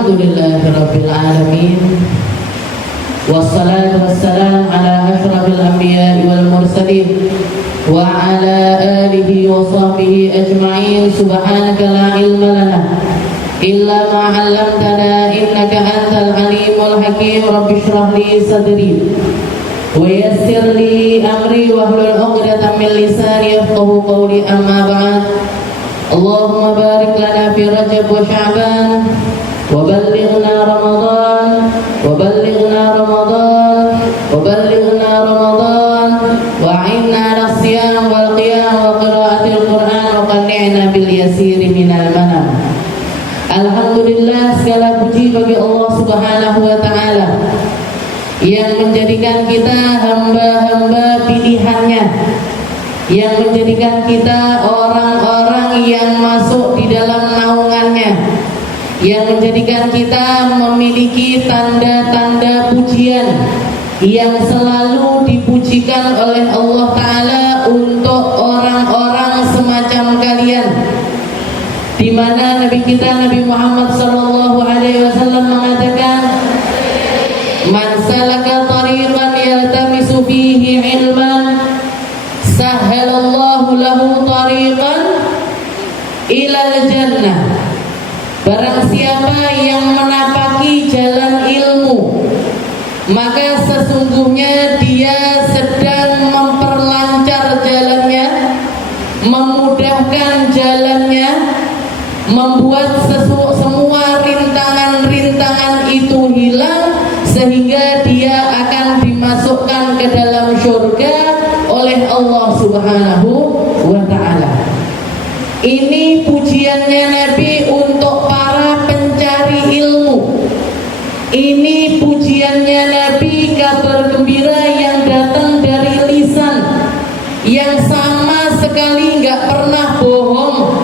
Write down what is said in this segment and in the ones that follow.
Alhamdulillahirabbil alamin. Wassalatu wassalam ala asyrafil anbiya'i wal mursalin wa ala alihi wa sahbihi ajma'in. Subhanaka la ilma lana illa ma 'allamtana innaka antal alimul hakim. Rabbi shrah li sadri wa yassir li amri wahlul 'uqdatam min lisani yafqahu qawli. Amma ba'd. Allahumma barik lana fi Rajab wa Sya'ban wa ballighna Ramadan wa ballighna Ramadan wa ballighna Ramadan wa 'inna 'ala siyam wal qiyam wa qiraatil Qur'an wa qanni'na bil yasiri minal manam. Alhamdulillah, segala puji bagi Allah Subhanahu wa taala yang menjadikan kita hamba-hamba pilihannya, yang menjadikan kita orang-orang yang masuk di dalam naungannya, yang menjadikan kita memiliki tanda-tanda pujian yang selalu dipujikan oleh Allah Ta'ala untuk orang-orang semacam kalian, di mana Nabi kita Nabi Muhammad SAW mengatakan, man salaka tariqan yaltamisu fihi ilman sahhalallahu lahu tariqan ilal jannah. Barang siapa yang menapaki jalan ilmu, maka sesungguhnya dia sedang memperlancar jalannya, memudahkan jalannya, membuat semua rintangan-rintangan itu hilang, sehingga dia akan dimasukkan ke dalam surga oleh Allah Subhanahu wa ta'ala. Ini pujiannya Nabi untuk para pencari ilmu. Ini pujiannya Nabi, kabar gembira yang datang dari lisan yang sama sekali nggak pernah bohong,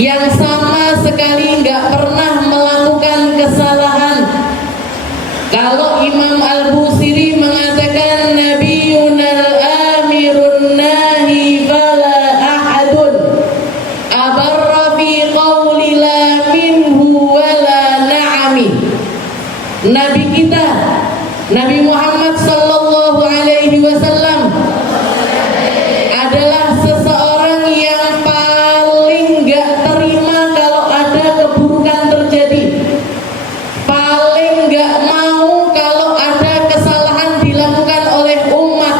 yang sama sekali nggak pernah melakukan kesalahan. Kalau Imam Al-Busiri mengatakan Nabiyunal amirun nahi fala ahadun abarra fi qawli la minhu wala na'ami. Nabi kita Nabi Muhammad sallallahu alaihi wasallam adalah seseorang yang paling gak terima kalau ada keburukan terjadi, paling gak mau kalau ada kesalahan dilakukan oleh umat,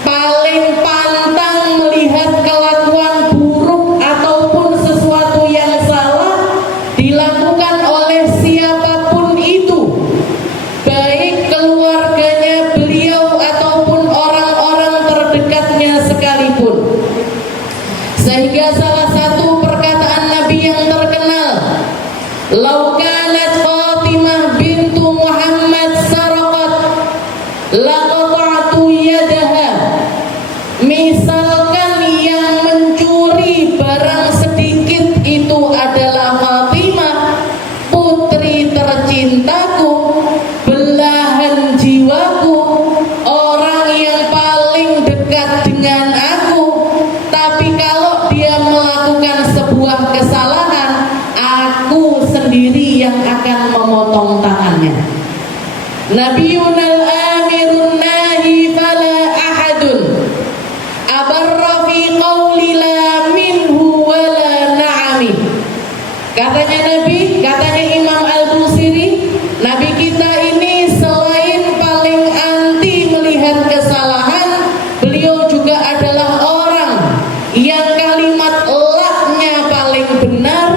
paling pantang melihat kelakuan buruk ataupun sesuatu yang salah dilakukan oleh siapapun itu, baik keluarganya beliau ataupun orang-orang terdekatnya sekalipun. Sehingga salah satu perkataan Nabi yang terkenal, "Lau kanat Fatimah bintu Muhammad saraqat laqata'tu yadaha." Misalkan yang mencuri barang sedikit itu adalah Fatimah, putri tercintaku, belahan jiwaku, orang yang paling dekat dengan aku, tapi kalau dia melakukan sebuah kesalahan, aku sendiri yang akan memotong tangannya. Nabiyunal amirun nahi fala ahadun abarra fi qawli la minhu wala na'ami. Katanya Nabi, katanya Imam Al-Busiri, Nabi kita ini selain paling anti melihat kesalahan, beliau juga adalah orang yang kalimat la-nya paling benar,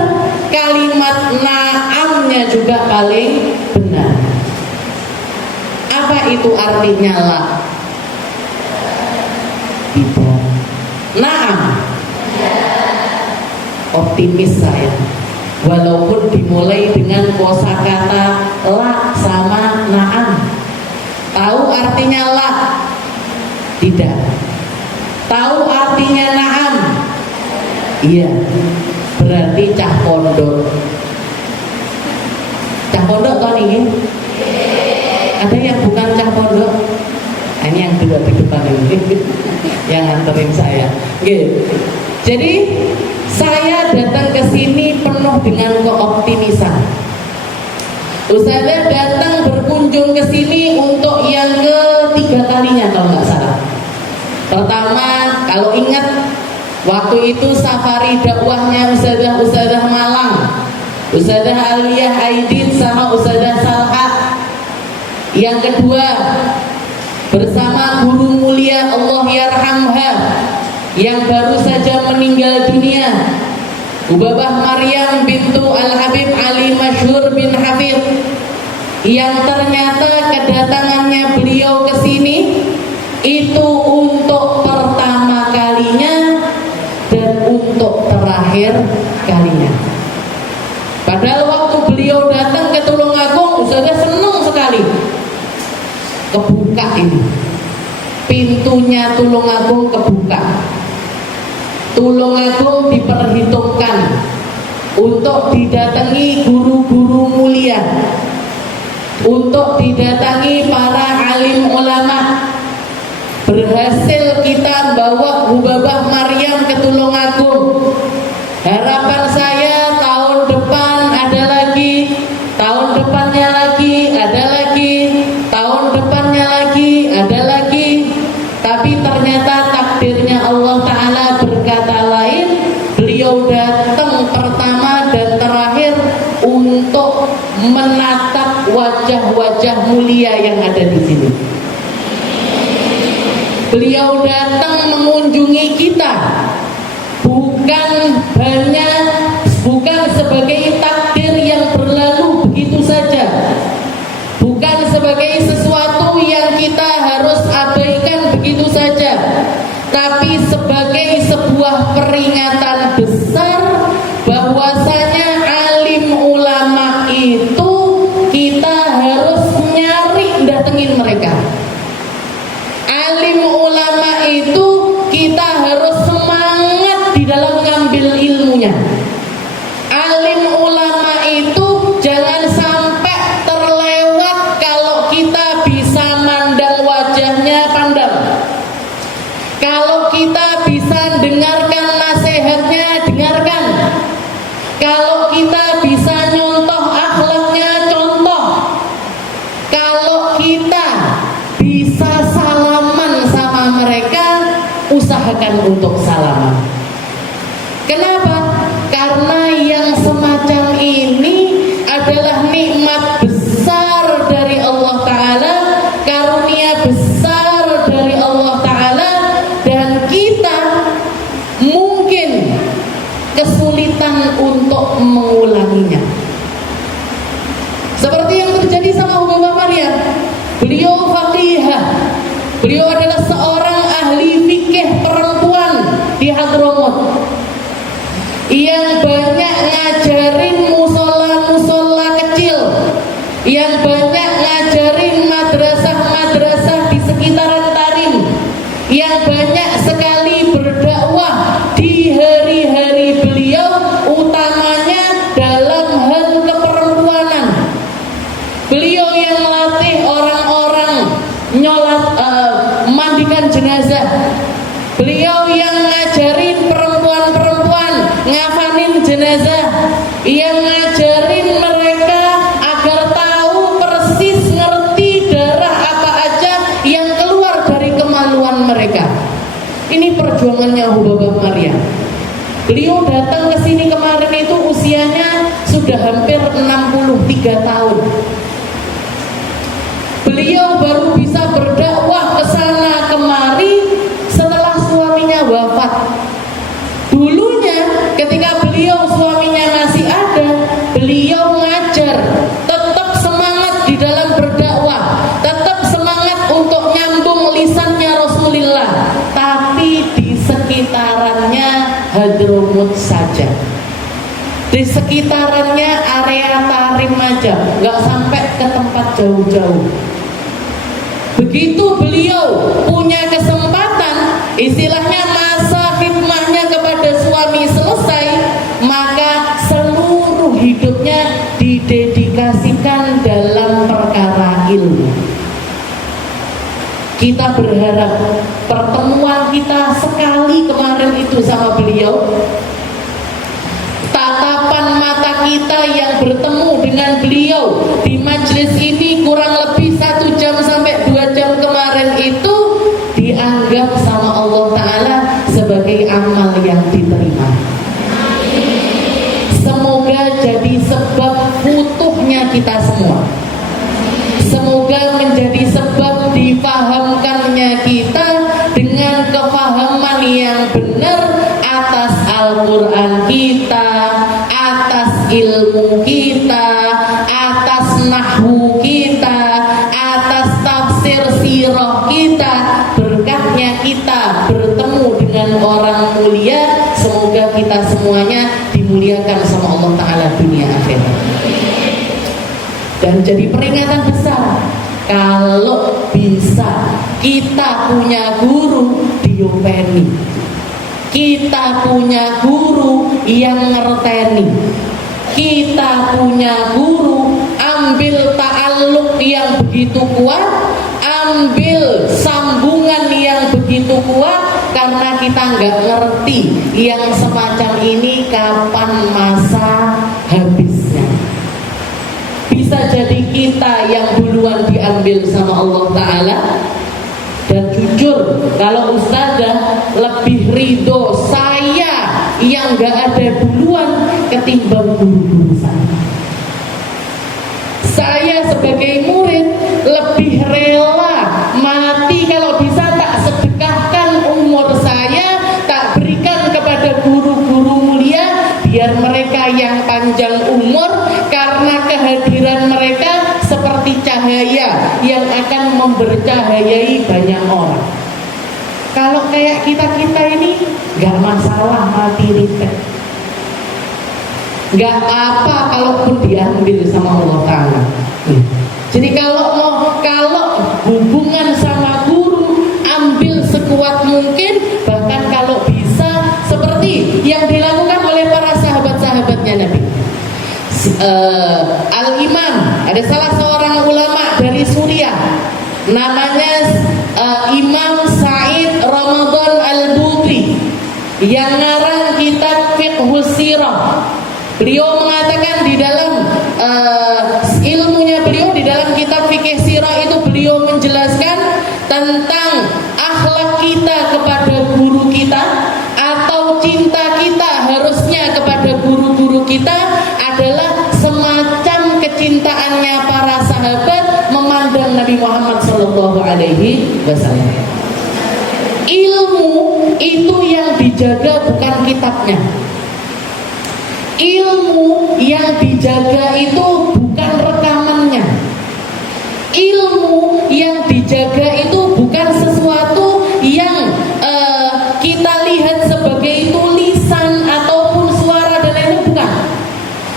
kalimat na'amnya juga paling benar. Apa itu artinya la? Tidak. Na'am. Optimis saya. Walaupun dimulai dengan kosakata la sama na'am. Tahu artinya la? Tidak. Tahu artinya na'am? Iya. Berarti cah pondok. Cah pondok kan ini? Ada yang bukan cah pondok? Ini yang dua di depan ini yang nganterin saya. Jadi saya datang ke sini penuh dengan keoptimisan. Ustazah datang berkunjung ke sini untuk yang ketiga kalinya kalau nggak salah. Pertama, kalau ingat waktu itu safari dakwahnya Ustazah Malang, Ustazah Aliyah Aidin sama Ustazah Salha. Yang kedua, bersama guru mulia Allah yarhamha yang baru saja meninggal dunia, Ubabah Maryam bintu Al-Habib Ali Masyhur bin Hafid, yang ternyata kedatangannya beliau ke sini itu untuk pertama kalinya dan untuk terakhir kalinya. Padahal waktu beliau datang ke Tulungagung, Ustazah senang sekali. Kebuka ini, pintunya Tulungagung kebuka. Tulungagung diperhitungkan untuk didatangi guru-guru mulia, untuk didatangi para alim ulama. Berhasil kita bawa Ubabah Maryam ke Tulungagung. Harapan saya tahun depan ada lagi, tahun depannya lagi, ada lagi, tahun depannya lagi, ada lagi. Tapi ternyata takdirnya Allah Ta'ala berkata lain. Beliau datang pertama dan terakhir untuk menatap wajah-wajah mulia yang ada di sini. Beliau datang mengunjungi kita bukan sebagai takdir yang berlalu begitu saja, bukan sebagai sesuatu yang kita harus abaikan begitu saja, tapi sebagai sebuah peringatan besar bahwasanya alim ulama itu kita harus nyari datengin mereka. Alim ulama itu kita harus semangat di dalam ngambil ilmunya. Alim ulama itu jangan sampai terlewat. Kalau kita bisa mandang wajahnya, pandang. Kalau kita bisa dengarkan nasihatnya, dengarkan. Kalau kita bisa nyontoh akhlaknya, contoh. Kalau kita bisa salaman sama mereka, usahakan untuk salaman. Kenapa? Karena yang semacam ini adalah nikmat besar dari Allah Ta'ala, karunia besar dari Allah Ta'ala, dan kita mungkin kesulitan untuk mengulanginya. Seperti yang terjadi sama Ubabah Maryam. Beliau faqihah, beliau adalah seorang ahli fikih perempuan di Hadramut yang banyak ngajarin musola-musola kecil, yang banyak ngajarin madrasah-madrasah di sekitaran Tarim, yang banyak sekali berdakwah di hari-hari beliau, utamanya dalam hal keperempuanan. Beliau yang latih orang-orang nyolat, mandikan jenazah. Beliau yang ngajarin perempuan-perempuan ngafanin jenazah, yang ngajarin mereka agar tahu persis, ngerti darah apa aja yang keluar dari kemaluan mereka. Ini perjuangannya Ubabah Maryam. Beliau datang ke sini kemarin itu usianya sudah hampir 63 tahun. Beliau baru bisa berdakwah ke sana kemari setelah suaminya wafat. Dulunya ketika suaminya masih ada, beliau ngajar, tetap semangat di dalam berdakwah, tetap semangat untuk nyambung lisannya Rasulullah, tapi di sekitarannya Hadramut saja, di sekitarannya area Tarim aja, nggak sampai ke tempat jauh-jauh. Begitu beliau punya kesempatan, istilahnya masa khidmahnya kepada suami selesai, maka seluruh hidupnya didedikasikan dalam perkara ilmu. Kita berharap pertemuan kita sekali kemarin itu sama beliau, tatapan mata kita yang bertemu dengan beliau di utuhnya kita semua. Semoga menjadi sebab dipahamkannya kita dengan kefahaman yang benar atas Al-Quran kita, atas ilmu kita, atas nahwu kita, atas tafsir sirah kita. Berkatnya kita bertemu dengan orang mulia, semoga kita semuanya dimuliakan sama Allah Ta'ala dunia akhirat. Dan jadi peringatan besar, kalau bisa kita punya guru diopeni, kita punya guru yang ngerteni, kita punya guru ambil ta'alluq yang begitu kuat, ambil sambungan yang begitu kuat, karena kita nggak ngerti yang semacam ini kapan masa habisnya. Bisa jadi kita yang duluan diambil sama Allah Ta'ala. Dan jujur, kalau ustazah lebih ridho saya yang gak ada duluan ketimbang guru-guru saya. Saya sebagai murid lebih rela mati kalau bisa tak sedekahkan umur saya, tak berikan kepada guru-guru mulia biar mereka yang panjang umur, karena kehadiran mereka seperti cahaya yang akan membercahayai banyak orang. Kalau kayak kita-kita ini gak masalah mati ribet, gak apa kalaupun diambil sama Allah Ta'ala. Jadi kalau hubungan sama guru ambil sekuat mungkin, bahkan kalau bisa seperti yang dilakukan oleh para sahabat-sahabatnya Nabi. Al-Imam, ada salah seorang ulama dari Suriah namanya Imam Sa'id Ramadan Al-Buti yang ngarang kitab Fiqhus Sirah. Beliau mengatakan di dalam ilmunya beliau di dalam kitab Fiqh Sirah itu beliau menjelaskan tentang akhlak kita kepada guru kita, atau cinta kita harusnya kepada guru-guru kita adalah semacam kecintaannya para sahabat memandang Nabi Muhammad SAW. Ilmu itu yang dijaga bukan kitabnya. Ilmu yang dijaga itu bukan rekamannya. Ilmu yang dijaga itu bukan sesuatu yang kita lihat sebagai tulisan ataupun suara dan lain-lain, bukan.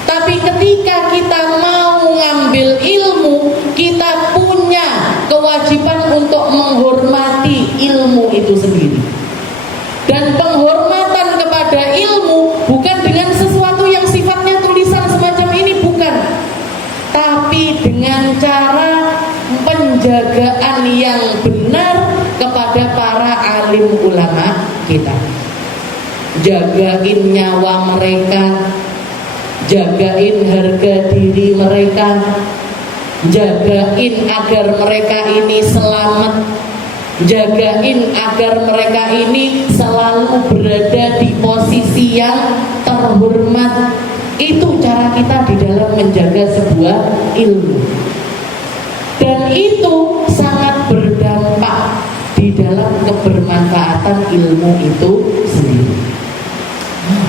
Tapi ketika kita mau ngambil ilmu, kita punya kewajiban untuk menghormati ilmu itu sendiri. Dan penghormatan kepada ilmu bukan dengan sesuatu yang sifatnya tulisan semacam ini, bukan. Tapi dengan cara penjagaan yang benar kepada para alim ulama kita. Jagain nyawa mereka, jagain harga diri mereka, jagain agar mereka ini selamat, jagain agar mereka ini selalu berada di posisi yang terhormat. Itu cara kita di dalam menjaga sebuah ilmu, dan itu sangat berdampak di dalam kebermanfaatan ilmu itu sendiri.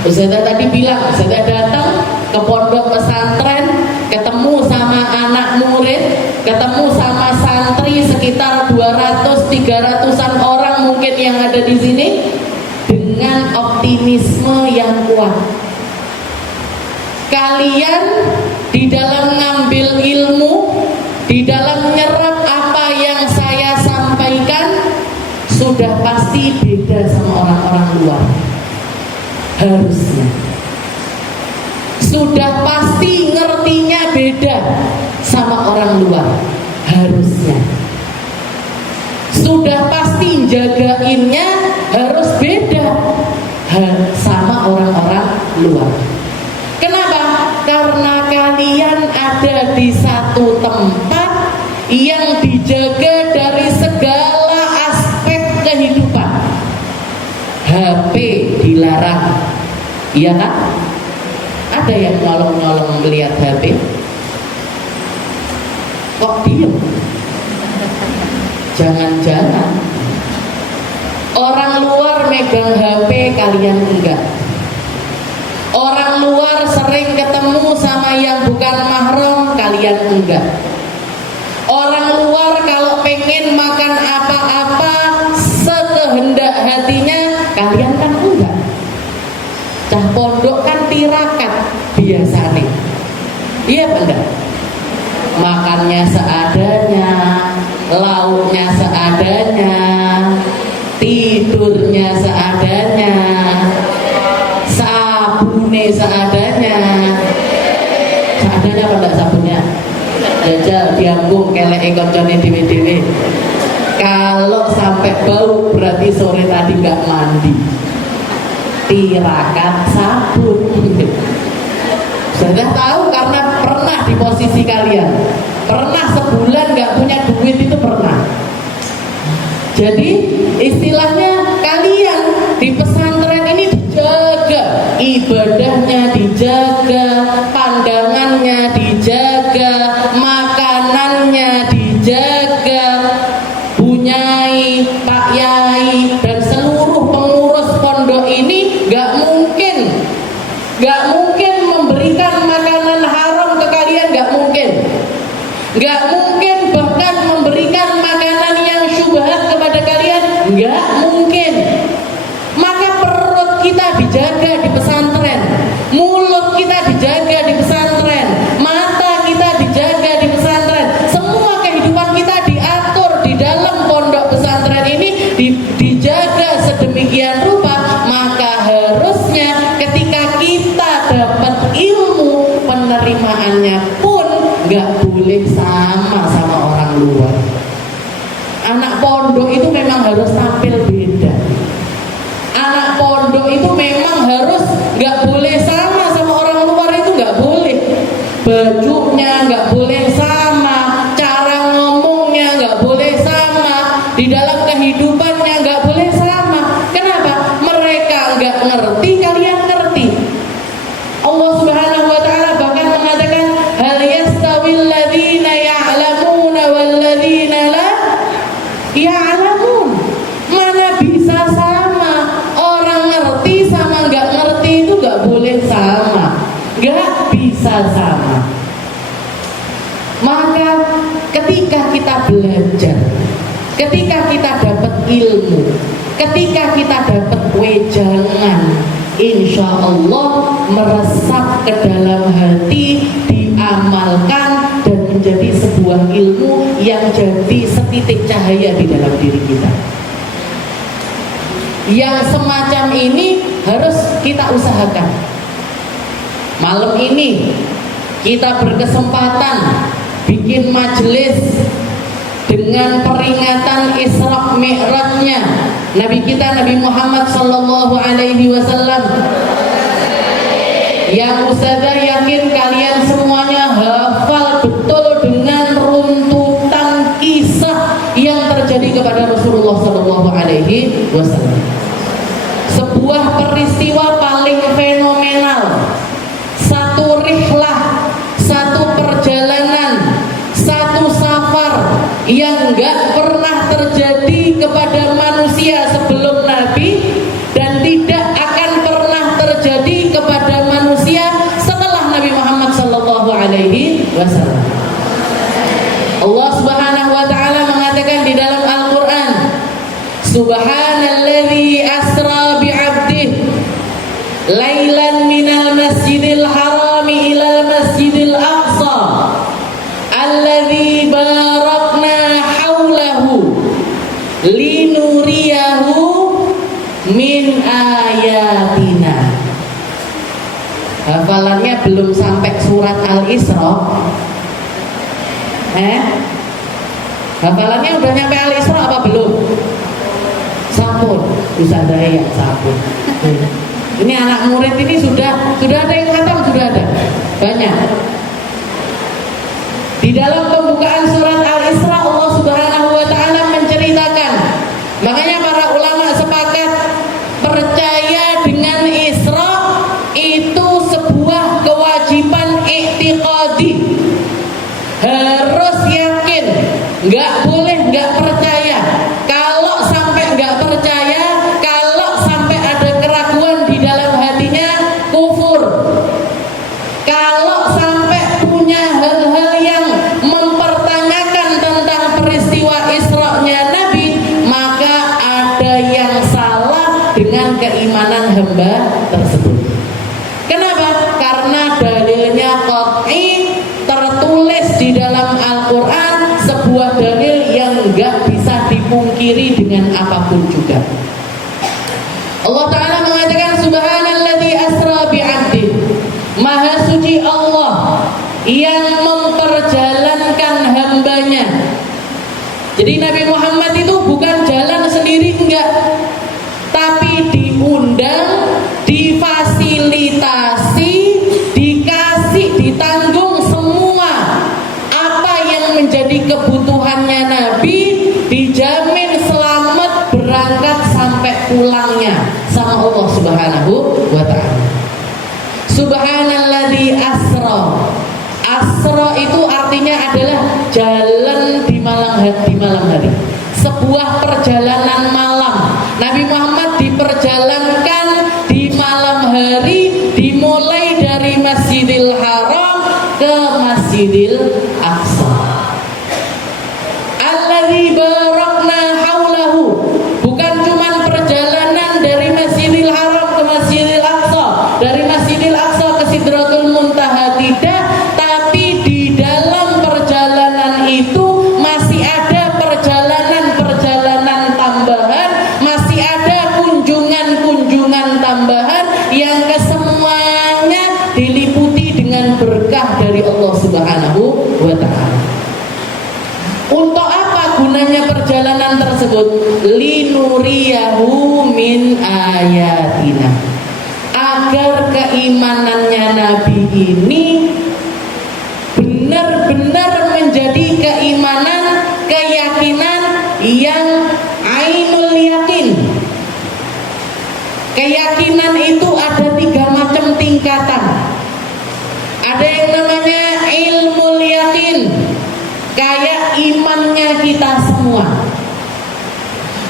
Ustazah tadi bilang, Ustazah datang ke pondok pesantren, ketemu sama anak murid, ketemu sama santri sekitar 200-300an orang mungkin yang ada di sini, dengan optimisme yang kuat. Kalian di dalam ngambil ilmu, di dalam nyerap apa yang saya sampaikan, sudah pasti beda sama orang-orang luar. Harusnya sudah pasti ngertinya beda sama orang luar. Harusnya sudah pasti jagainnya harus beda sama orang-orang luar. Kenapa? Karena kalian ada di satu tempat yang dijaga dari segala aspek kehidupan. HP dilarang, iya kan? Ada yang nyolong-nyolong melihat HP? Kok diem? Jangan-jangan orang luar megang HP kalian enggak. Orang luar sering ketemu sama yang bukan mahram kalian enggak. Orang luar kalau pengen makan apa-apa sekehendak hatinya kalian kan enggak. Cah pondok kan tirakat biasa nih. Iya benar. Makannya seadanya, lauknya seadanya, tidurnya seadanya, sabunnya seadanya. Seadanya apa enggak sabunnya? Jajal diambung kelek koncone dhewe-dhewe. Kalau sampai bau berarti sore tadi nggak mandi. Tirakat sabun. Sudah tahu karena pernah di posisi kalian. Pernah sebulan nggak punya duit itu pernah. Jadi istilahnya kalian di pesantren ini dijaga, ibadahnya dijaga, pandangannya dijaga, makanannya dijaga. Bunyai, Pak Yai dan seluruh pengurus pondok ini nggak mungkin memberikan makanan haram ke kalian, nggak mungkin bahkan memberikan makanan yang syubhat kepada kalian, nggak mungkin. Maka perut kita dijaga di pesantren, mulut kita dijaga di pesantren, mata kita dijaga di pesantren, semua kehidupan kita diatur di dalam pondok pesantren ini dijaga sedemikian rupa. Maka harusnya ketika kita dapat ilmu, penerimaannya pun nggak boleh sama orang luar. Anak pondok itu memang harus tampil beda. Anak pondok itu memang harus nggak boleh sama orang luar, itu nggak boleh. Bajunya nggak boleh sama, cara ngomongnya nggak boleh sama, di dalam kehidupannya nggak boleh sama. Kenapa? Mereka nggak ngerti, kalian ngerti. Allah Subhanahu wa taala bahkan mengatakan hal yastawil ladzina ya'lamuna wal ladzina la ya'lamun. Mana bisa sama? Orang ngerti sama nggak ngerti itu nggak boleh sama, nggak bisa sama. Maka ketika kita belajar, ketika kita dapat ilmu, ketika kita dapat wejangan, insya Allah meresap ke dalam hati, diamalkan dan menjadi sebuah ilmu yang jadi setitik cahaya di dalam diri kita. Yang semacam ini harus kita usahakan. Malam ini kita berkesempatan bikin majelis dengan peringatan Isra Mi'rajnya Nabi kita Nabi Muhammad sallallahu alaihi wasallam, yang Ustazah yakin kalian semuanya hafal betul dengan runtutan kisah yang terjadi kepada Rasulullah sallallahu alaihi wasallam. Sebuah peristiwa paling fenomenal, satu rihlah, satu perjalanan, satu safar yang enggak pernah terjadi kepada manusia sebelum Nabi dan tidak akan pernah terjadi kepada manusia setelah Nabi Muhammad sallallahu alaihi wasallam. Allah Subhanahu wa taala mengatakan di dalam Al-Qur'an, Subhanalladzi asra bi'abdihi lailan minal masjidil harami ilal masjidil aqsa alladzi barakna haulahu linuriyahu min ayatina. Hafalannya belum sampai surat Al-Isra. Hafalannya udah nyampe Al-Isra apa belum? Sampun, Ustazah ya sampun. Ini anak murid ini sudah ada yang khatam, sudah ada banyak. Di dalam pembukaan surat Al-Isra Allah Subhanahu wa taala menceritakan, makanya para ulama sepakat percaya dengan Isra itu sebuah kewajiban i'tiqadi, harus yang hamba tersebut. Kenapa? Karena dalilnya qat'i, tertulis di dalam Al-Quran, sebuah dalil yang enggak bisa dipungkiri dengan apapun juga. Allah Ta'ala mengatakan subhanalladzi asra bi'abdi, maha suci Allah yang memperjalankan hambanya. Jadi Nabi Muhammad itu bukan jalan sendiri, enggak, tapi diundang, difasilitasi, dikasih, ditanggung semua apa yang menjadi kebutuhannya Nabi, dijamin selamat berangkat sampai pulangnya sama Allah Subhanahu wa ta'ala. Subhanalladzi asra. Asra itu artinya adalah jalan di malam hari. Sebuah perjalanan malam. Nabi Muhammad diperjalankan di malam hari, dimulai dari Masjidil Haram ke Masjidil Aqsa. Alladzi barakna haulahu. Bukan cuma perjalanan dari Masjidil Haram ke Masjidil Aqsa, dari Masjidil Aqsa ke Sidratul Muntaha, tidak, tapi di dalam perjalanan itu masih ada perjalanan-perjalanan tambahan, masih ada kunjungan-kunjungan tambahan yang kesemuanya diliputi dengan berkah dari Allah Subhanahu wa ta'ala. Untuk apa gunanya perjalanan tersebut? Linuriyahu min ayatina, agar keimanannya Nabi ini benar-benar menjadi keimanan, keyakinan yang ainul yakin. Keyakinan itu ada 3 macam tingkatan. Ada yang namanya ilmul yakin, kayak imannya kita semua.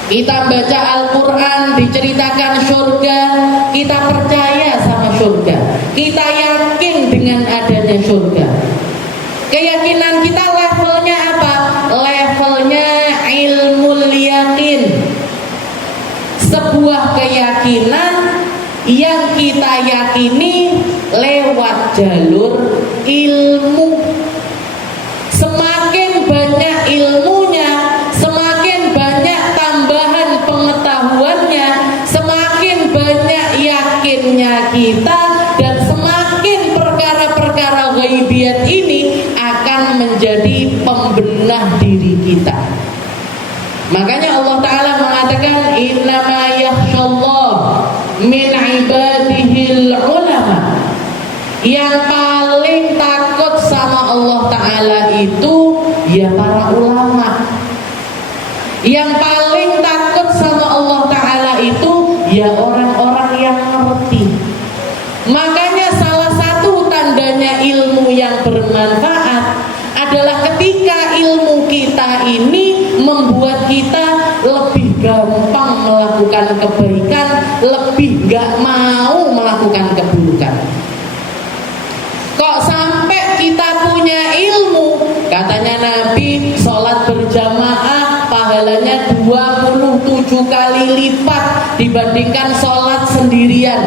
Kita baca Al-Quran, diceritakan surga, kita percaya sama surga, kita yakin dengan adanya surga. Keyakinan kita levelnya apa? Levelnya ilmul yakin. Sebuah keyakinan yang kita yakini lewat jalur ilmu. Semakin banyak ilmunya, semakin banyak tambahan pengetahuannya, semakin banyak yakinnya kita, dan semakin perkara-perkara ghaibiyat ini akan menjadi pembenah diri kita. Makanya Allah Ta'ala mengatakan innama yakhshallah min ibadihil ulama. Yang paling takut sama Allah Ta'ala itu ya para ulama. Yang paling takut sama Allah Ta'ala itu ya orang-orang yang ngerti. Makanya salah satu tandanya ilmu yang bermanfaat adalah ketika ilmu kita ini membuat kita lebih gampang melakukan kebaikan, lebih gak mau melakukan keburukan. Kok sampai kita punya ilmu, katanya Nabi, sholat berjamaah pahalanya 27 kali lipat dibandingkan sholat sendirian.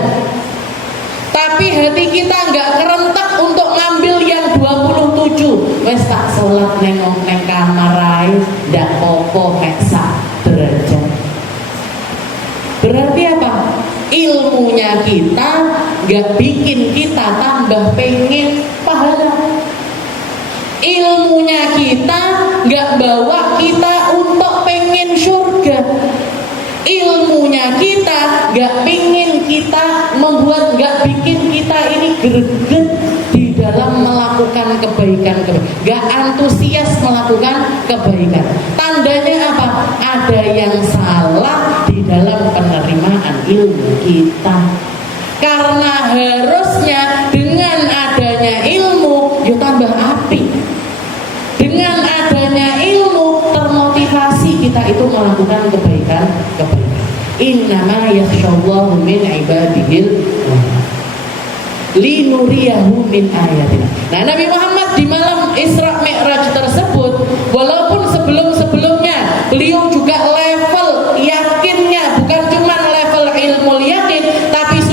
Tapi hati kita nggak kerentek untuk ngambil yang 27. Wes tak sholat nengok neng kamar ae, ndak popo sak derajat. Berarti apa? Ilmunya kita nggak bikin kita tambah pengen pahala. Ilmunya kita nggak bawa kita untuk pengen surga. Ilmunya kita nggak pingin kita membuat, nggak bikin kita ini greget di dalam melakukan kebaikan, nggak antusias melakukan kebaikan. Tandanya apa? Ada yang salah di dalam penerimaan ilmu kita. Karena harusnya dengan adanya ilmu, ya tambah api. Dengan adanya ilmu termotivasi kita itu melakukan kebaikan. Innama yakhshallahu min ibadihil linuriyahu min ayatina. Nah, Nabi Muhammad di malam Isra Mi'raj tersebut, walaupun sebelum-sebelumnya beliau juga level yakinnya bukan cuma level ilmu yakin, tapi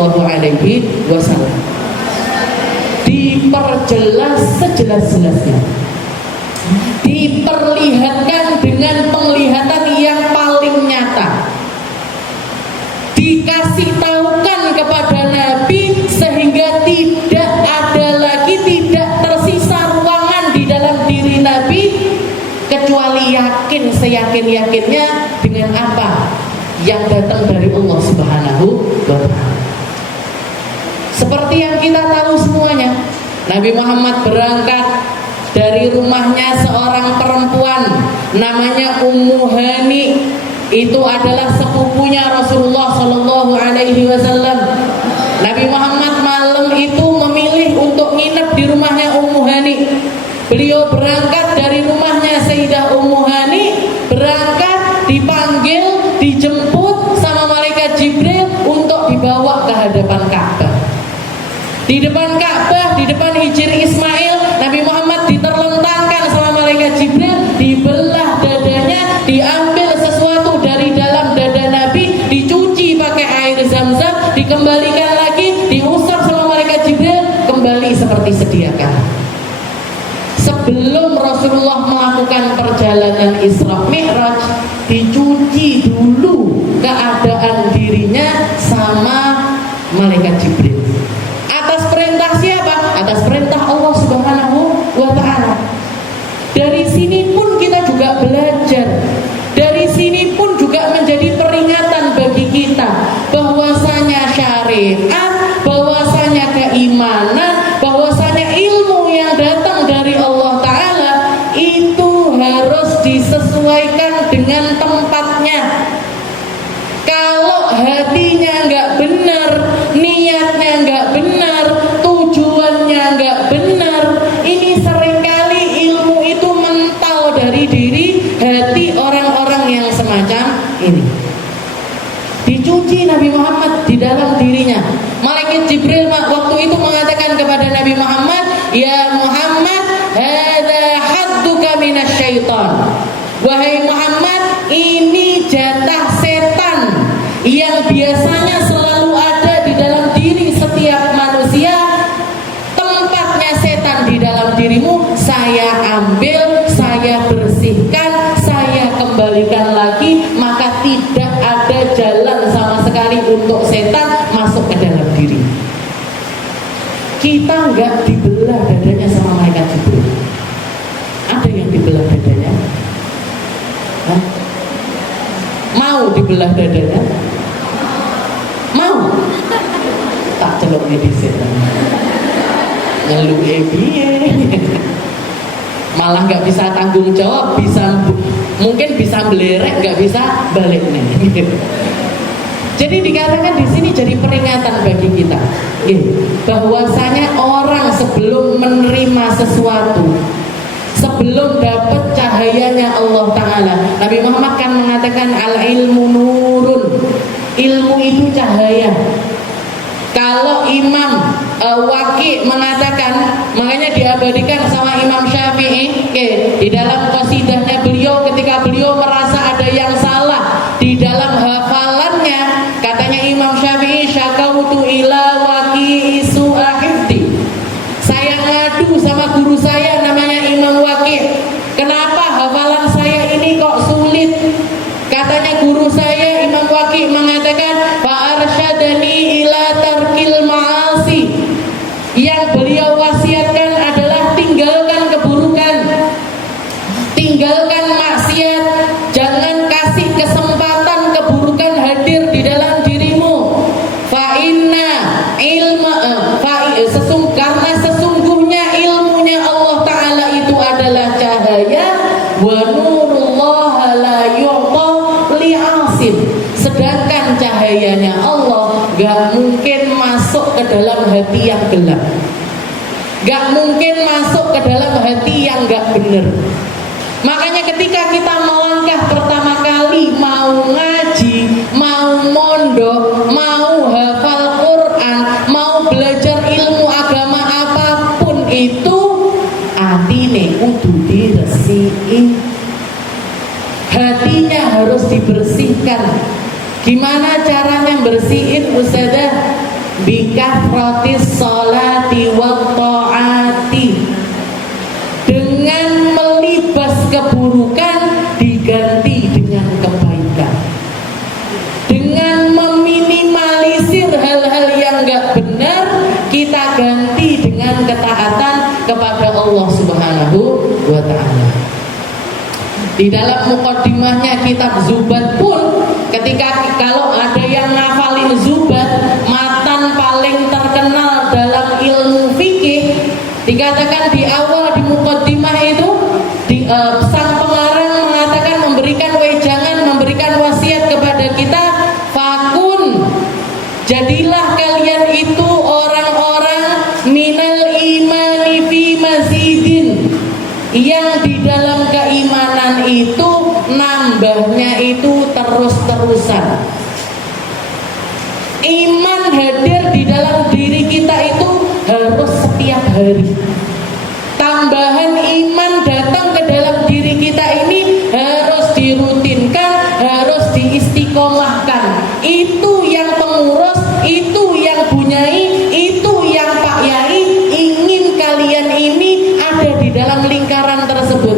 Sallallahu Alaihi Wasallam. Diperjelas sejelas-jelasnya, diperlihatkan dengan penglihatan yang paling nyata, dikasih tahukan kepada Nabi sehingga tidak ada lagi, tidak tersisa ruangan di dalam diri Nabi kecuali yakin seyakin-yakinnya dengan apa yang datang dari Allah Subhanahu wa Ta'ala. Seperti yang kita tahu semuanya, Nabi Muhammad berangkat dari rumahnya seorang perempuan namanya Ummu Hani. Itu adalah sepupunya Rasulullah Sallallahu Alaihi Wasallam. Nabi Muhammad malam itu memilih untuk nginep di rumahnya Ummu Hani. Beliau berangkat dari rumahnya Sayyidah Ummu Hani, berangkat, dipanggil, dijemput sama malaikat Jibril untuk dibawa ke hadapan Ka'bah. Di depan Ka'bah, di depan Hijri Ismail, Nabi Muhammad diterlentangkan sama malaikat Jibril, dibelah dadanya, diambil sesuatu dari dalam dada Nabi, dicuci pakai air Zam-Zam, dikembalikan lagi, diusap sama malaikat Jibril, kembali seperti sedia kala. Sebelum Rasulullah melakukan perjalanan Isra Mi'raj, dicuci dulu keadaan dirinya sama malaikat Jibril. Atas perintah siapa? Atas perintah Allah Subhanahu wa Ta'ala. Dari sini pun kita juga belajar. Dari sini pun juga menjadi peringatan bagi kita bahwasanya syariat, bahwasanya keimanan, bahwasanya ilmu yang datang dari Allah Ta'ala itu harus disesuaikan dengan tempatnya. Kalau hatinya nggak benar, niatnya nggak benar, tujuannya nggak benar, ini seringkali ilmu itu mental dari diri hati orang-orang yang semacam ini. Dicuci Nabi Muhammad di dalam dirinya. Malaikat Jibril waktu itu mengatakan kepada Nabi Muhammad, "Ya Muhammad, hadza hadduka minasyaiton." Wahai Muhammad, ini jatah setan yang biasanya selalu ada di dalam diri setiap manusia. Tempatnya setan di dalam dirimu, saya ambil, saya bersihkan, saya kembalikan lagi, maka tidak ada jalan sama sekali untuk setan masuk ke dalam diri. Kita enggak dibelah dadanya sama malaikat Jibril. Ada yang dibelah dadanya? Hah? Mau dibelah dadanya? Mau? Tak celok medis ngeluh malah nggak bisa tanggung jawab, mungkin bisa belerek, nggak bisa balik nih. Jadi dikatakan di sini jadi peringatan bagi kita, bahwasanya orang sebelum menerima sesuatu, sebelum dapat cahayanya Allah Ta'ala, Nabi Muhammad kan mengatakan al-ilmu nurun, ilmu itu cahaya. Kalau Imam Waqi mengatakan, makanya diabadikan sama Imam Syafi'i, di dalam qasidahnya beliau ketika beliau merasa ada yang salah di dalam hafalannya, katanya Imam Syafi'i, syakautu ila Waqi su'a hifdi. Saya ngadu sama guru saya namanya Imam Waqi. Kenapa hafalan saya ini kok sulit? Katanya guru saya Imam Waqi mengatakan, fa'arsyadani ila tarkil ma'asi. Yang beliau wasiatkan adalah tinggalkan keburukan, tinggalkan maksiat, jangan kasih kesempatan keburukan hadir di dalam dirimu. Fa'inna ilma karena sesungguhnya ilmunya Allah Ta'ala itu adalah cahaya, wa nurullah la yu'ta li'asin. Sedangkan cahayanya Allah gak mungkin masuk ke dalam hati yang gelap, gak mungkin masuk ke dalam hati yang gak benar. Makanya ketika kita melangkah pertama kali mau ngaji, mau mondok, mau hafal Quran, mau belajar ilmu agama apapun itu, atine kudu diresiki, hatinya harus dibersihkan. Gimana caranya bersihin Ustazah? bikafratis sholati wa ta'ati, dengan melibas keburukan diganti dengan kebaikan, dengan meminimalisir hal-hal yang gak benar kita ganti dengan ketaatan kepada Allah Subhanahu wa ta'ala. Di dalam mukaddimahnya kitab Zubat pun, ketika kalau ada yang ngafalin Zubat, matan paling terkenal dalam ilmu fikih, dikatakan di awal di mukaddimah itu sang pengarang mengatakan, memberikan wejangan, memberikan wasiat kepada kita, fakun, jadilah kalian itu orang-orang minal imani fi mazidin, yang di dalam keimanan itu nambahnya itu terus-terusan. Iman hadir di dalam diri kita itu harus setiap hari. Tambahan iman datang ke dalam diri kita ini harus dirutinkan, harus diistiqomahkan. Itu yang pengurus, itu yang bunyai, itu yang Pak Yai ingin kalian ini ada di dalam lingkaran tersebut.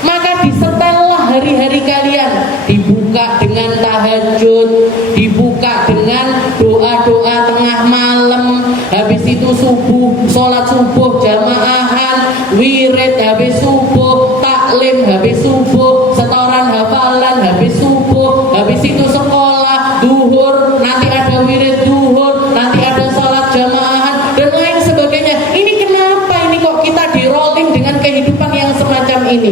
Maka disetellah hari-hari kalian, dibuka dengan tahajud, dibuka dengan doa-doa tengah malam, habis itu subuh, sholat subuh jamaahan, wirid habis subuh, taklim habis subuh, setoran hafalan habis subuh, habis itu sekolah, duhur, nanti ada wirid duhur, nanti ada sholat jamaahan dan lain sebagainya. Ini kenapa ini kok kita di rolling dengan kehidupan yang semacam ini?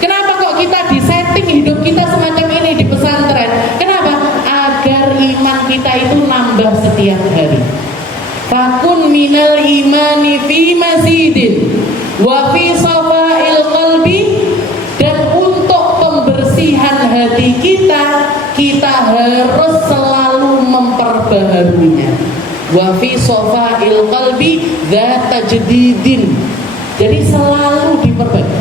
Kenapa kok kita disetting hidup kita semacam ini di pesantren? Kenapa? Agar iman kita itu nambah setiap hari. Fakun minal imani fi mazidin wa fi safa'il qalbi, dan untuk pembersihan hati kita, kita harus selalu memperbaharuinya. Wa fi safa'il qalbi dzata tajdidin, jadi selalu diperbaiki.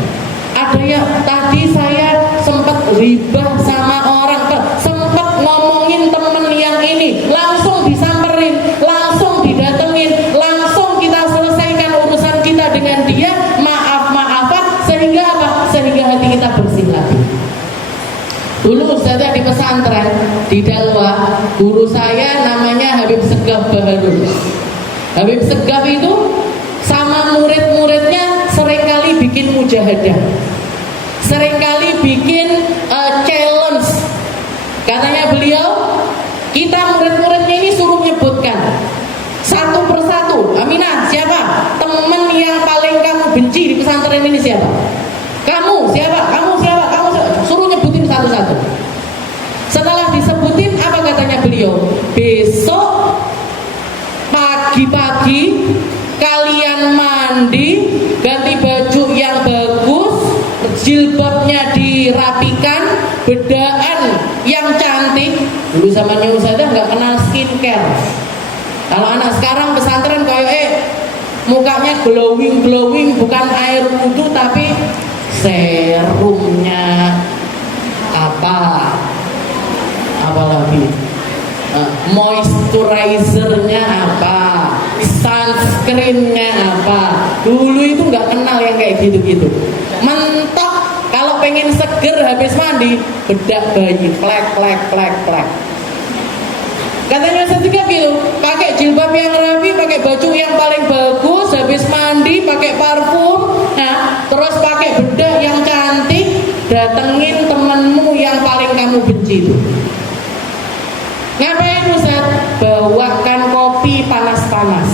Ada yang tadi saya sempat ribah sama orang, sempat ngomongin temen yang ini, langsung disamperin, langsung didatengin, langsung kita selesaikan urusan kita dengan dia, maaf-maafan, sehingga apa? Sehingga hati kita bersih lagi. Dulu saya di pesantren di Dalwa, guru saya namanya Habib Segaf Baharul. Habib Segaf itu sama murid-muridnya seringkali bikin mujahadah, seringkali bikin challenge. Katanya beliau, kita murid-muridnya ini suruh menyebutkan satu persatu. Aminah, siapa teman yang paling kamu benci di pesantren ini? Siapa? Kamu siapa? Kamu siapa? Kamu siapa? Suruh nyebutin satu-satu. Setelah disebutin, apa katanya beliau? Besok pagi-pagi kalian mandi, ganti baju yang bagus, jilbabnya dirapikan, bedaan yang cantik. Dulu zamannya Ustazah nggak kenal skincare. Kalau anak sekarang pesantren kayak mukanya glowing, bukan air wudhu tapi serumnya apa lagi, moisturizernya apa, sunscreennya apa. Dulu itu nggak kenal yang kayak gitu-gitu. Mentok kalau pengen seger habis mandi, bedak bayi, plek. Katanya setika gitu, pakai jilbab yang rapi, pakai baju yang paling bagus, habis mandi pakai parfum, nah, terus pakai bedak yang cantik, datengin temenmu yang paling kamu benci itu. Ngapain Ustaz? Bawakan kopi panas-panas.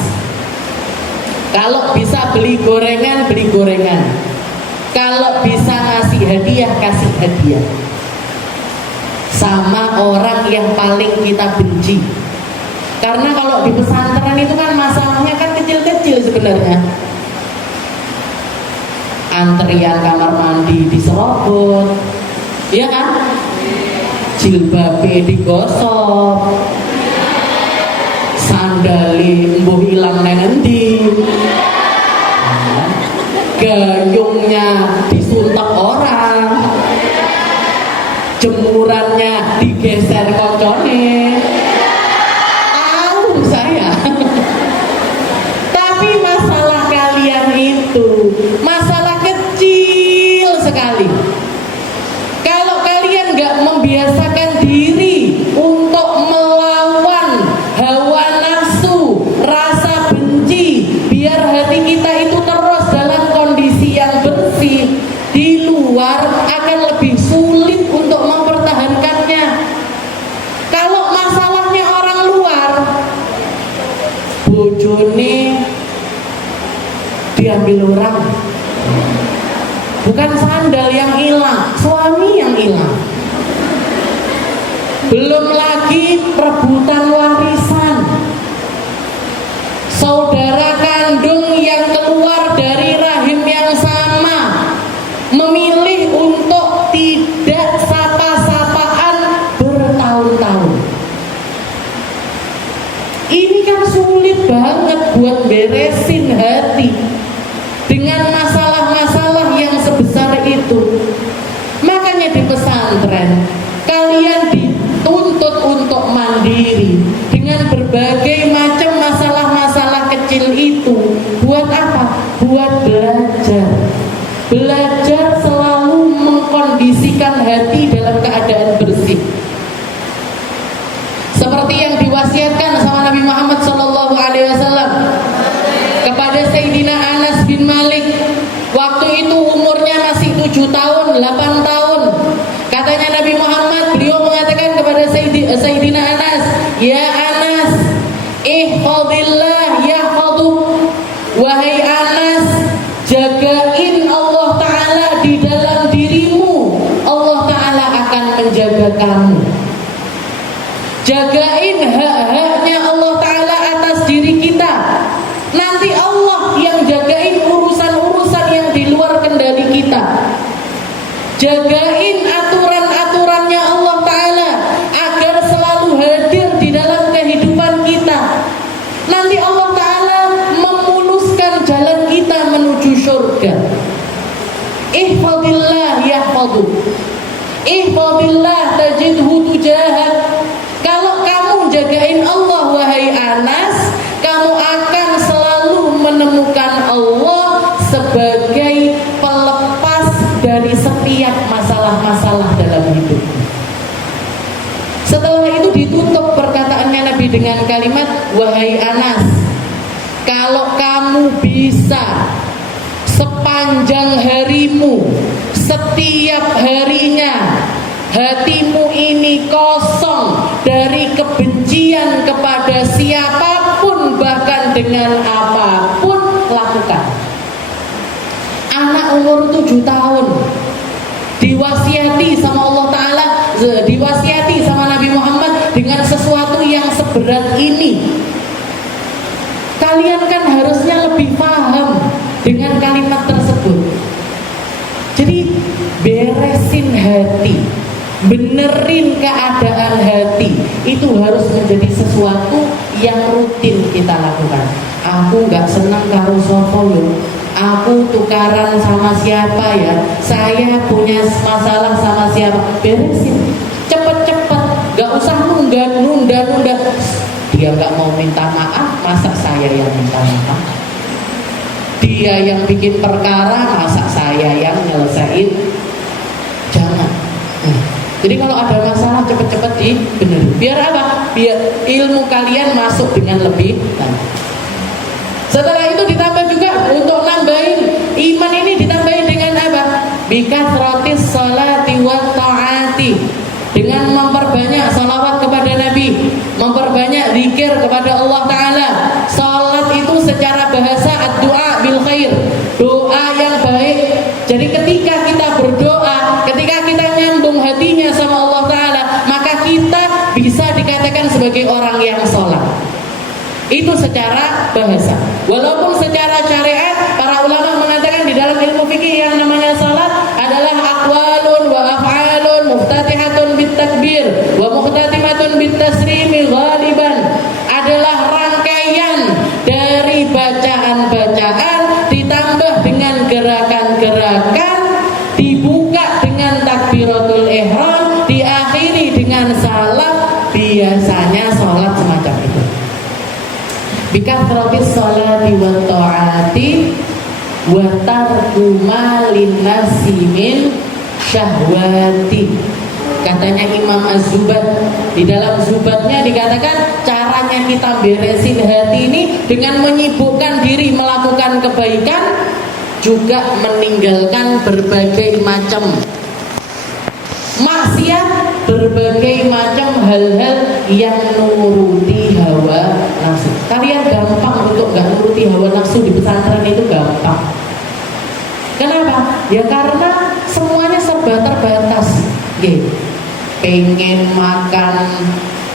Kalau bisa beli gorengan, beli gorengan. Kalau bisa ngasih hadiah, kasih hadiah. Sama orang yang paling kita benci. Karena kalau di pesantren itu kan masalahnya kan kecil-kecil sebenarnya. Antrian kamar mandi diserobot, iya kan? Jilbabnya digosok, sandali mbuh ilang nang endi, gayungnya disuntak orang, jemurannya digeser koncone. Tahu saya. hilang. Bukan sandal yang hilang, suami yang hilang. Belum lagi perebutan warisan. Saudara kandung yang keluar dari rahim yang sama memilih untuk tidak sapa-sapaan bertahun-tahun. Ini kan sulit banget buat beresin hati dengan masalah-masalah yang sebesar itu. Makanya di pesantren kalian dituntut untuk mandiri dengan berbagai macam masalah-masalah kecil itu. Buat apa? Buat belajar. Belajar selalu mengkondisikan hati dalam keadaan bersih. Seperti yang diwasiatkan sama Nabi Muhammad SAW kepada Sayyidina Anas bin Malik. Waktu itu umurnya masih 7 tahun, 8 tahun. Katanya Nabi Muhammad, beliau mengatakan kepada Sayyidina Anas, "Ya Anas, ihfadillah yahfaduk." Wahai Anas, jagain Allah Ta'ala di dalam dirimu, Allah Ta'ala akan menjaga kamu. Jagain hak-haknya Allah Ta'ala atas diri kita. Nanti Allah yang jagain urusan-urusan yang di luar kendali kita. Jagain aturan-aturannya Allah Ta'ala agar selalu hadir di dalam kehidupan kita. Nanti Allah Ta'ala memuluskan jalan kita menuju surga. Ihfadillah yahfaduk. Ihfadillah tajidhu tujahak. Kalau kamu jagain Allah, wahai Anas, kamu akan selalu menemukan Allah sebagai pelepas dari setiap masalah-masalah dalam hidup. Setelah itu ditutup perkataannya Nabi dengan kalimat, wahai Anas, kalau kamu bisa sepanjang harimu, setiap harinya hatimu ini kosong dari kebencian kepada siapapun, bahkan dengan apapun, lakukan. Anak umur 7 tahun diwasiati sama Allah Ta'ala, diwasiati sama Nabi Muhammad dengan sesuatu yang seberat ini. Kalian kan harusnya lebih paham dengan kalimat tersebut. Jadi beresin hati, benerin keadaan hati, itu harus menjadi sesuatu yang rutin kita lakukan. Aku gak senang karo sopo yo, aku tukaran sama siapa ya, saya punya masalah sama siapa, beresin cepet-cepet, gak usah nunda. Dia gak mau minta maaf, masa saya yang minta maaf? Dia yang bikin perkara, masa saya yang nyelesain? Jangan. Jadi kalau ada masalah cepet-cepet dibenerin. Biar apa? Biar ilmu kalian masuk dengan lebih baik. Setelah itu ditambah juga untuk nambahin iman ini, ditambahin dengan apa? Bikathratis sholati wat ta'ati, dengan memperbanyak salawat kepada Nabi, memperbanyak zikir kepada Allah Ta'ala. Salat itu secara bahasa ad-du'a bil khair, doa yang baik. Jadi ketika kita berdoa, ketika kita nyambung hatinya sama Allah Ta'ala, maka kita bisa dikatakan sebagai orang yang sholat. Itu secara bahasa. Walaupun secara syariat, para ulama mengatakan di dalam ilmu fikih yang namanya sholat adalah aqwalun wa af'alun muftatihatun bit takbir wa muhtatimatun bit taslimi ghaliban, adalah rangkaian dari bacaan-bacaan ditambah dengan gerakan-gerakan, dibuka dengan takbiratul ihram, diakhiri dengan salam. Biasanya sholat semacam itu. Bikathratis sholati wa ta'ati wa tarku ma linnafsi min syahwati. Katanya Imam Az-Zubat, di dalam Zubatnya dikatakan caranya kita beresin hati ini dengan menyibukkan diri melakukan kebaikan, juga meninggalkan berbagai macam maksiat, berbagai macam hal-hal yang nuruti hawa nafsu. Kalian gampang untuk gak nuruti hawa nafsu di pesantren, itu gampang. Kenapa? Ya karena semuanya serba terbatas. Pengen makan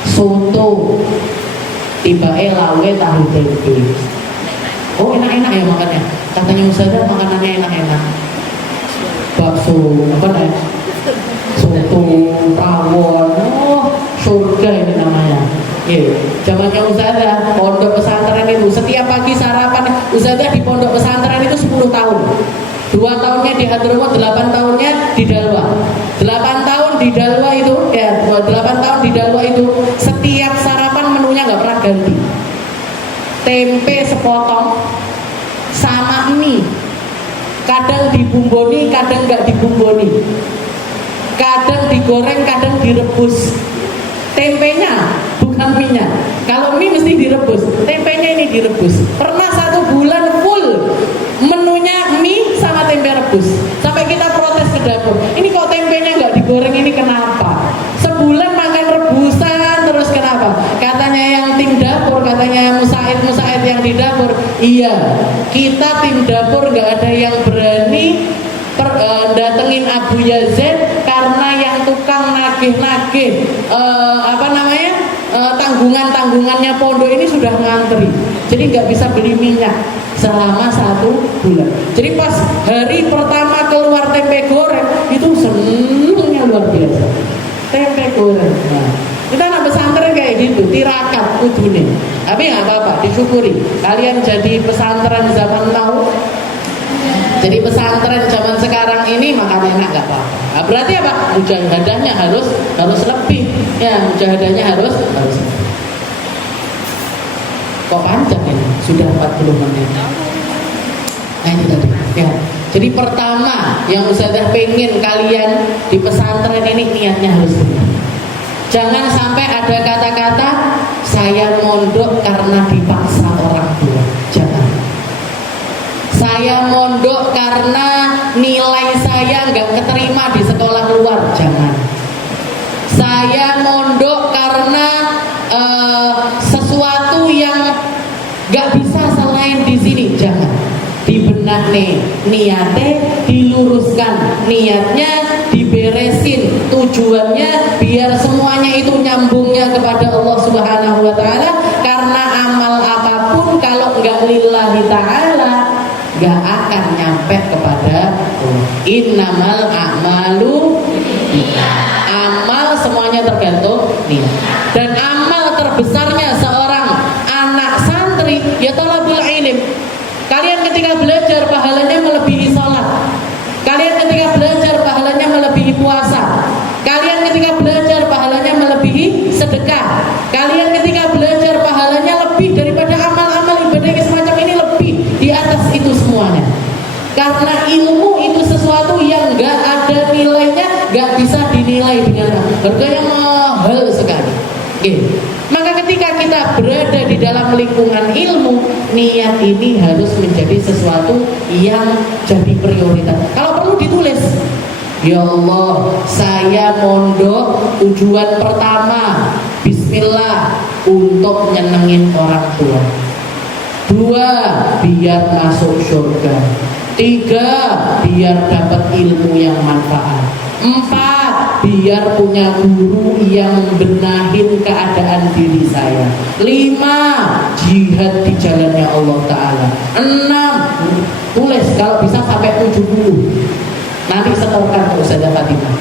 soto, tiba-tiba lawe tahu tempe. Oh enak-enak ya makannya. Katanya Ustazah makanannya enak-enak. Bakso, apa nih? Soto, rawon, surga ini namanya. Zamannya Ustazah, pondok pesantren itu setiap pagi sarapan Ustazah di pondok pesantren itu 10 tahun. 2 tahunnya di Hadramut, 8 tahunnya di Dalwa. 8 tahun di Dalwa itu, 8 tahun di Dalwa itu setiap sarapan menunya nggak pernah ganti. Tempe sepotong sama mie. Kadang dibumboni, kadang nggak dibumboni. Kadang digoreng, kadang direbus. Tempenya bukan mie-nya. Kalau mie mesti direbus, tempenya ini direbus. Pernah 1 bulan full menunya mie sama tempe rebus. Sampai kita protes ke dapur. Ini kok tempenya nggak digoreng, ini kenapa? Sebulan makan rebusan terus kenapa? Katanya yang tim dapur, katanya Musaid yang di dapur. Iya, kita tim dapur nggak ada yang berani datengin Abu Yazid karena yang tukang nagih-nagih tanggungannya pondok ini sudah ngantri, jadi nggak bisa beli minyak selama 1 bulan. Jadi pas hari pertama keluar tempe goreng itu senengnya luar biasa. Tempe goreng. Nah, kita anak pesantren kayak gitu, tirakat kudune. Tapi nggak apa-apa, disyukuri. Kalian jadi pesantren zaman now. Jadi pesantren zaman sekarang ini makan enak nggak apa-apa. Nah, berarti apa? Mujahadahnya harus lebih. Ya, mujahadahnya harus lebih. Kok panjang ini? Sudah 40 menit. Nah ini tadi. Ya. Jadi pertama yang Ustazah pengen kalian di pesantren ini niatnya harus benar. Jangan sampai ada kata-kata saya mondok karena dipaksa orang tua. Jangan. Saya mondok karena nilai saya nggak keterima di sekolah luar. Jangan. Saya mondok karena sesuatu yang nggak bisa selain di sini. Jangan. Dibenak nih niatnya, diluruskan niatnya, diberesin tujuannya biar semuanya itu nyambungnya kepada Allah Subhanahu Wa Taala. Karena amal apapun kalau nggak lillahi ta'ala gak akan nyampe kepada Allah. Innamal a'malu amal semuanya tergantung niat. Dan amal terbesarnya seorang anak santri ya talabul ilm. Kalian ketika belajar pahalanya melebihi sholat. Kalian ketika belajar pahalanya melebihi puasa. Kalian ketika belajar pahalanya melebihi sedekah. Kalian ketika belajar pahalanya lebih daripada amal-amal ibadah semacam ini, lebih di atas itu semuanya. Karena ilmu itu sesuatu yang gak ada nilainya, gak bisa dinilai dengan harganya mahal sekali. Maka ketika kita berada di dalam lingkungan ilmu, niat ini harus menjadi sesuatu yang jadi prioritas. Kalau perlu ditulis, ya Allah, saya mondok tujuan pertama Bismillah untuk nyenengin orang tua. 2, biar masuk surga. 3, biar dapat ilmu yang manfaat. 4, biar punya guru yang benahin keadaan diri saya. 5, jihad di jalannya Allah Ta'ala. 6, tulis kalau bisa sampai 70. Nanti setorkan ke Ustazah Fatimah.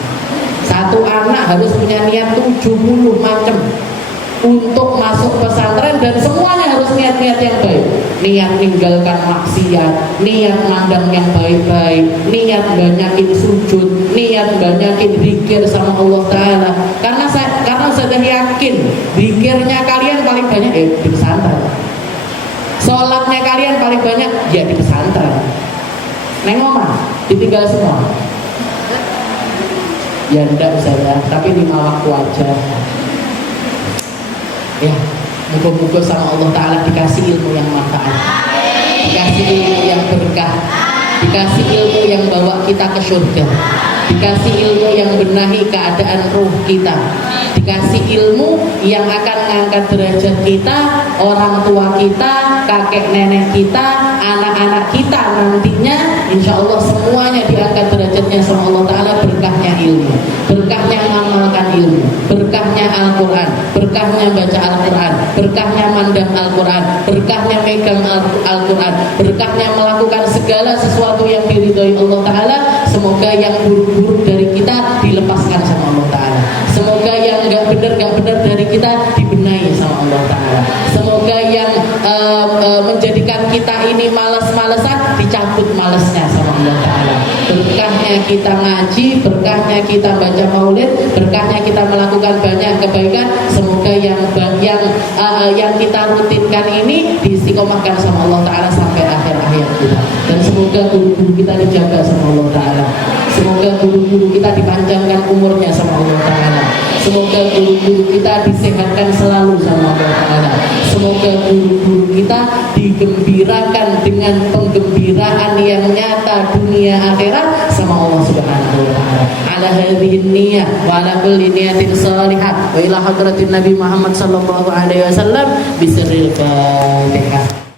Satu anak harus punya niat 70 macam untuk masuk pesantren, dan semuanya harus niat-niat yang baik. Niat meninggalkan maksiat, niat mandang yang baik-baik, niat banyakin sujud, niat banyakin zikir sama Allah Ta'ala. Karena saya yakin zikirnya kalian paling banyak di pesantren. Sholatnya kalian paling banyak ya di pesantren. Neng omah ditinggal semua. Ya enggak Ustazah, tapi 5 waktu aja. Ya, muka-muka sama Allah Ta'ala dikasih ilmu yang manfaat, dikasih ilmu yang berkah, dikasih ilmu yang bawa kita ke surga, dikasih ilmu yang benahi keadaan ruh kita, dikasih ilmu yang akan mengangkat derajat kita, orang tua kita, kakek nenek kita, anak-anak kita nantinya. Insya Allah semua segala sesuatu yang diridhoi Allah Ta'ala. Semoga yang buruk-buruk dari kita dilepaskan sama Allah Ta'ala. Semoga yang gak benar dari kita dibenahi sama Allah Ta'ala. Semoga yang menjadikan kita ini malas-malesan dicabut malesnya sama Allah Ta'ala. Berkahnya kita ngaji, berkahnya kita baca maulid, berkahnya kita melakukan banyak kebaikan. Semoga yang kita rutinkan ini diistiqomahkan sama Allah Ta'ala sampai akhir hayat kita. Dan semoga guru-guru kita dijaga sama Allah Ta'ala. Semoga guru-guru kita dipanjangkan umurnya sama Allah Ta'ala. Semoga guru-guru kita disehatkan selalu sama Allah Ta'ala. Semoga guru-guru kita digembirakan dengan penggembiraan yang nyata dunia akhirat sama Allah Subhanahu wa Ta'ala. Ala hadhihi niyyah wa ala kulli niyatin salihah wa ila hadratin Nabi Muhammad sallallahu alaihi wasallam bisirril Fatihah.